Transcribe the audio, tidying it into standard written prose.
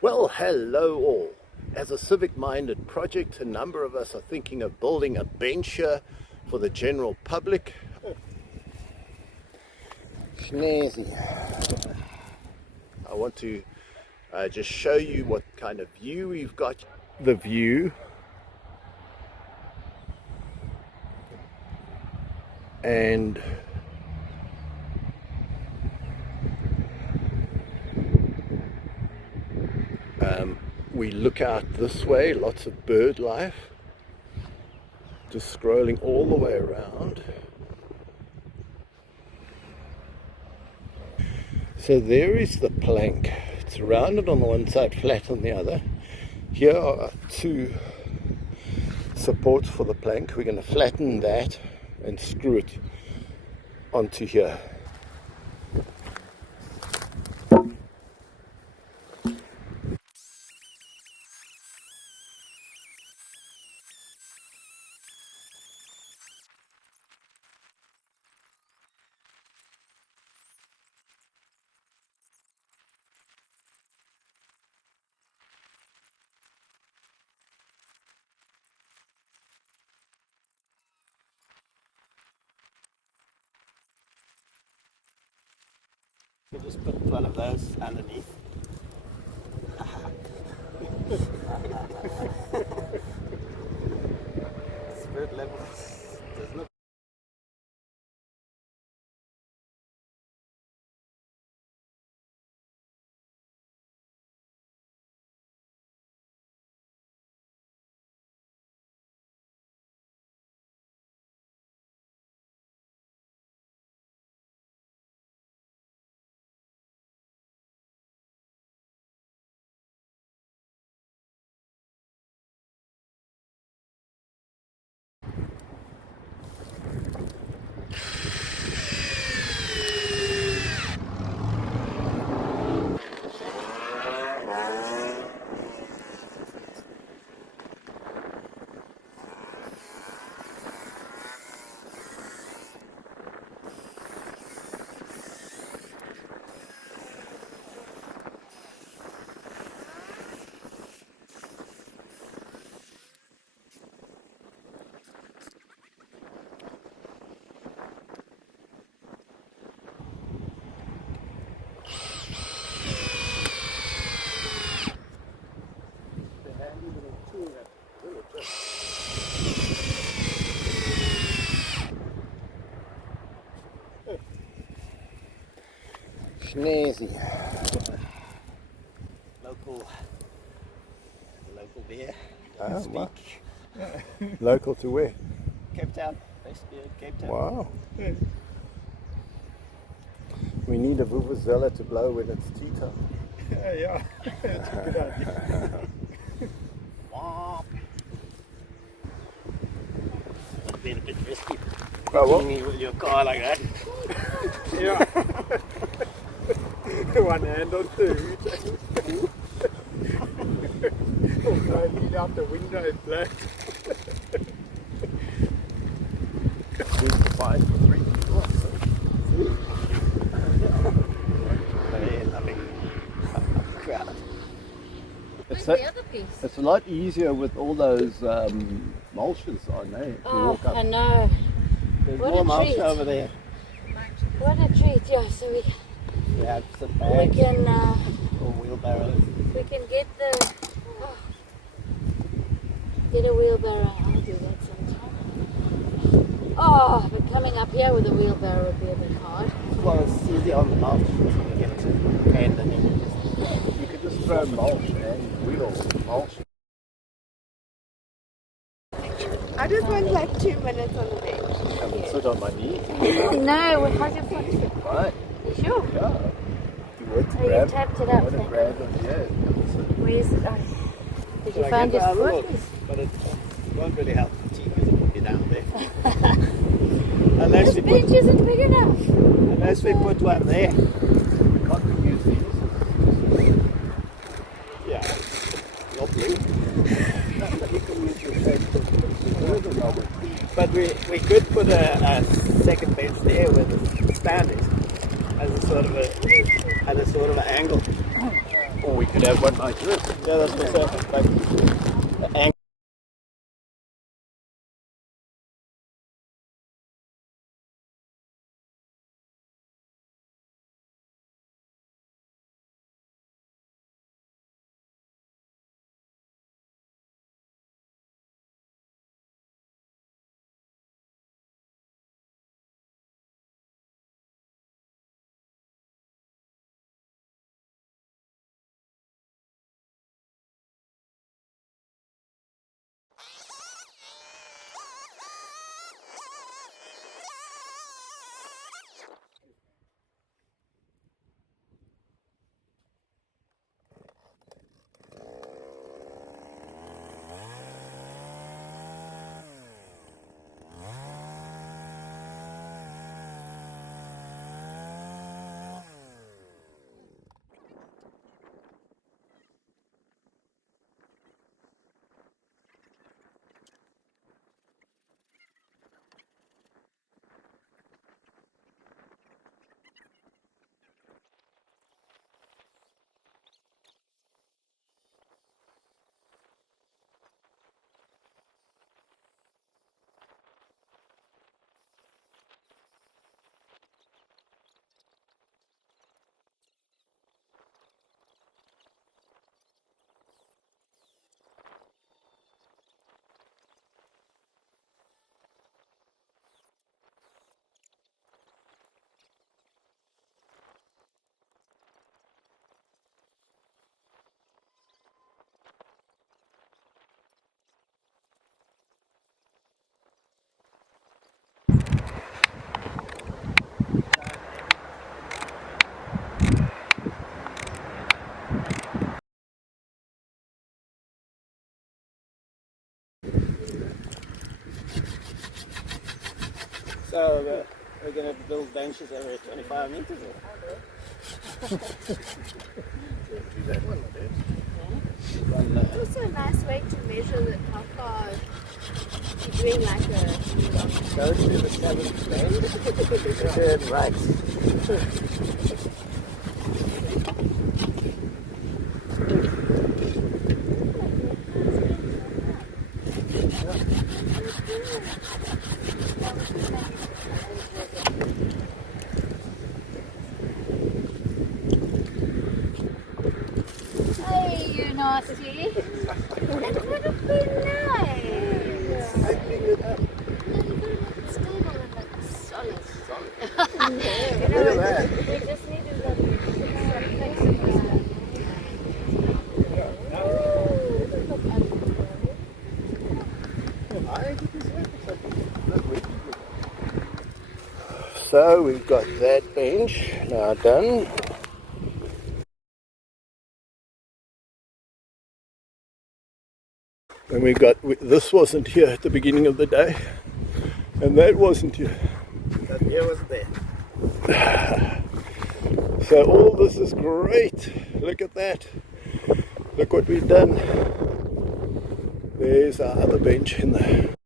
Well, hello all. As a civic-minded project, a number of us are thinking of building a bencher for the general public. Snazzy. I want to just show you what kind of view we've got. The view and we look out this way, lots of bird life, just scrolling all the way around. So there is the plank. It's rounded on the one side, flat on the other. Here are two supports for the plank. We're going to flatten that and screw it onto here. We'll just put one of those underneath. Spirit level does not. Snazzy. Local beer. Oh, Speak. wow. Local to where? Cape Town. Best beer in Cape Town. Wow. We need a vuvuzela to blow when it's tea time. Yeah, that's a good idea. Womp. It's been a bit risky. Oh, what? Taking me with your car like that. Yeah. One hand on two. I lean out the window and play. It's fine for 3 people. Very loving crowd. It's Where's the other piece? It's a lot easier with all those mulches on there. To Oh, walk up. I know. There's What more a mulch treat. over there. What a treat, yeah. So We have some we bags can or wheelbarrows. get the get a wheelbarrow. I'll do that sometime. Oh, but coming up here with a wheelbarrow would be a bit hard. Well, it's easy on the mulch. You can get to hand and then You could just throw mulch and wheel mulch. I just want like 2 minutes on the bench. Come and sit on my knees. No, how's your foot? Right. You sure? Yeah. You want to Oh, you grab, tapped it you up, want to thank grab it, yeah. Where's it? Oh. Did you I find get your the other foot? one, but it won't really help the team because it will be down there. unless, This we bench put, isn't big enough. unless we put one there. Can't use these. Yeah. Lovely. You can use your shape. But we could put a second bench there where the stand is, as a sort of an angle. Or we could have one like this. Yeah, that's also like the angle. So we're going to build benches every 25 meters. It's also a nice way to measure how far you're doing like a Go to the 7th bend, turn right. Hey, you nasty. That would have been nice. Opening it up. No, you could have made it stable and like solid. Look at that. We just need to like fix it. So we've got that bench now done. And this wasn't here at the beginning of the day, and that wasn't here. That here was there. So all this is great. Look at that. Look what we've done. There's our other bench in the